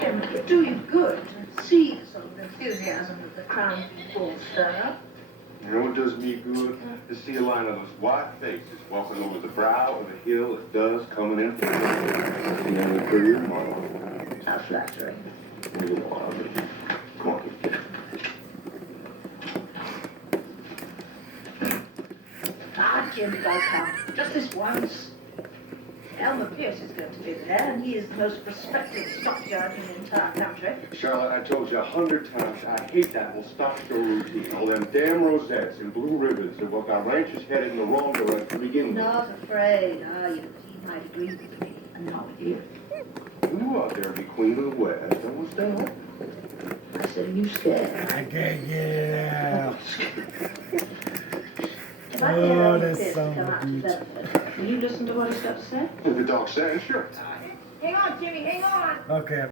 Jim, it'd do you good to see the sort of enthusiasm that the Crown people stir up. You know what does me good? To see a line of those white faces walking over the brow of the hill as does coming in. For your mama. How flattering. You know what I mean. Come on, kid. Ah, Jim, go come. Just this once. Elmer Pierce is going to be there, and he is the most respected stock judge in the entire country. Charlotte, I told you 100 times, I hate that whole stock show routine. All them damn rosettes and blue ribbons that what our ranch is headed in the wrong direction to begin with. Not afraid, are you? He might agree with me, and not with you. You out there be queen of the West, and what's that? I said, are you scared? I can't get it out. If I get Elmer that's Pierce so to come out to beautiful. Bedford, will you listen to what he's got to say? If the dog sang, sure. Hang on, Jimmy, hang on. Okay.